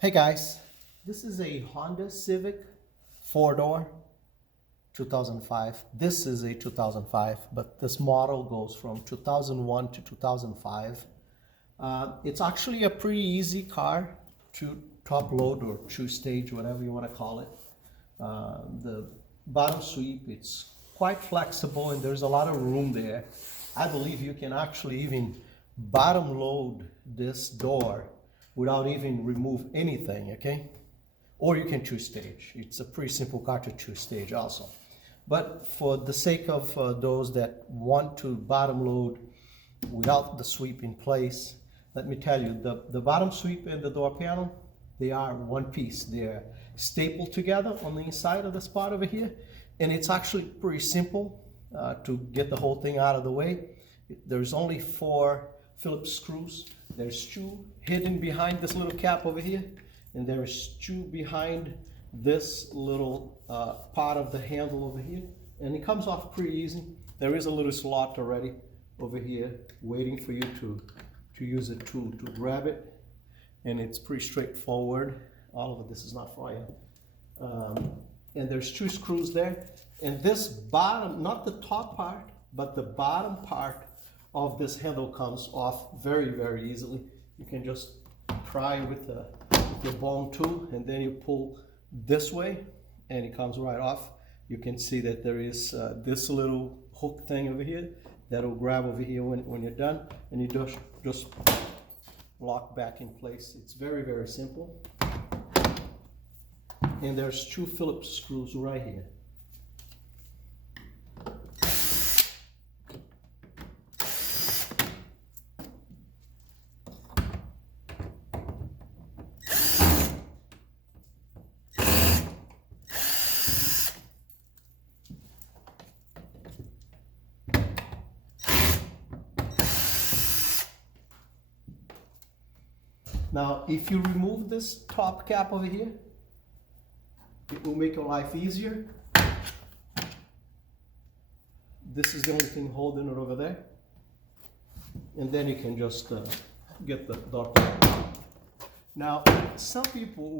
Hey guys, this is a Honda Civic 4-door 2005. This is a 2005, but this model goes from 2001 to 2005. It's actually a pretty easy car to top load or two stage, whatever you want to call it. The bottom sweep, it's quite flexible and there's a lot of room there. I believe you can actually even bottom load this door without even remove anything, okay? Or you can two stage. It's a pretty simple car to two stage also. But for the sake of those that want to bottom load without the sweep in place, let me tell you, the bottom sweep and the door panel, they are one piece. They're stapled together on the inside of this part over here. And it's actually pretty simple to get the whole thing out of the way. There's only 4 Phillips screws. There's 2 hidden behind this little cap over here, and there's 2 behind this little part of the handle over here, and it comes off pretty easy. There is a little slot already over here waiting for you to use it to grab it, and it's pretty straightforward. All of this is not for you. And there's 2 screws there, and this bottom, not the top part, but the bottom part of this handle comes off very, very easily. You can just pry with your bone tool, and then you pull this way and it comes right off. You can see that there is this little hook thing over here that will grab over here when you're done, and you just lock back in place. It's very, very simple. And there's 2 Phillips screws right here. Now, if you remove this top cap over here, it will make your life easier. This is the only thing holding it over there. And then you can just get the door panel. Now, some people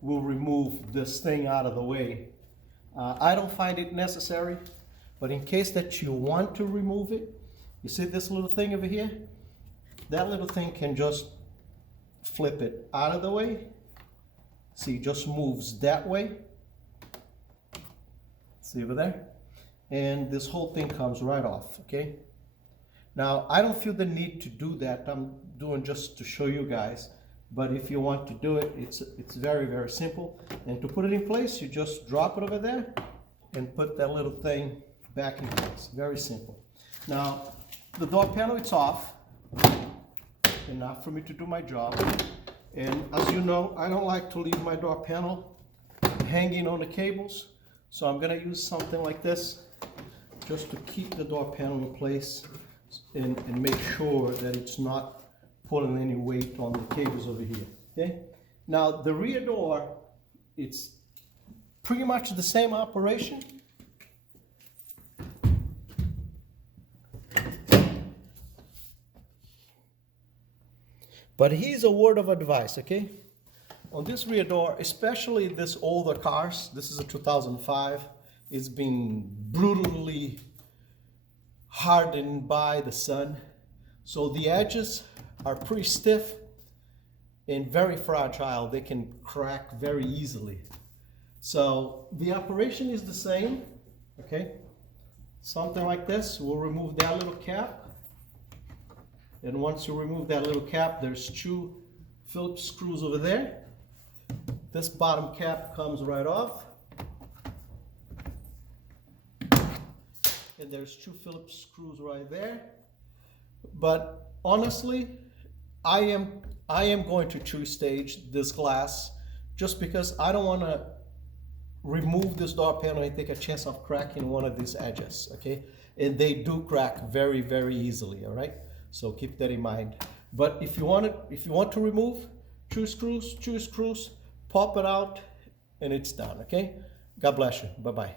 will remove this thing out of the way. I don't find it necessary, but in case that you want to remove it, you see this little thing over here? That little thing can just flip it out of the way. See, it just moves that way. See over there? And this whole thing comes right off, okay? Now, I don't feel the need to do that. I'm doing just to show you guys. But if you want to do it, it's very, very simple. And to put it in place, you just drop it over there and put that little thing back in place. Very simple. Now, the door panel, it's off. Enough for me to do my job. And as you know, I don't like to leave my door panel hanging on the cables, so I'm going to use something like this just to keep the door panel in place and make sure that it's not pulling any weight on the cables over here. Okay? Now the rear door, it's pretty much the same operation. But here's a word of advice, okay? On this rear door, especially this older cars, this is a 2005, it's been brutally hardened by the sun. So the edges are pretty stiff and very fragile. They can crack very easily. So the operation is the same, okay? Something like this, we'll remove that little cap. And once you remove that little cap, there's 2 Phillips screws over there. This bottom cap comes right off. And there's 2 Phillips screws right there. But honestly, I am going to two-stage this glass just because I don't want to remove this door panel and take a chance of cracking one of these edges, okay? And they do crack very, very easily, all right? So keep that in mind. But if you want to remove 2 screws, pop it out, and it's done, okay? God bless you. Bye-bye.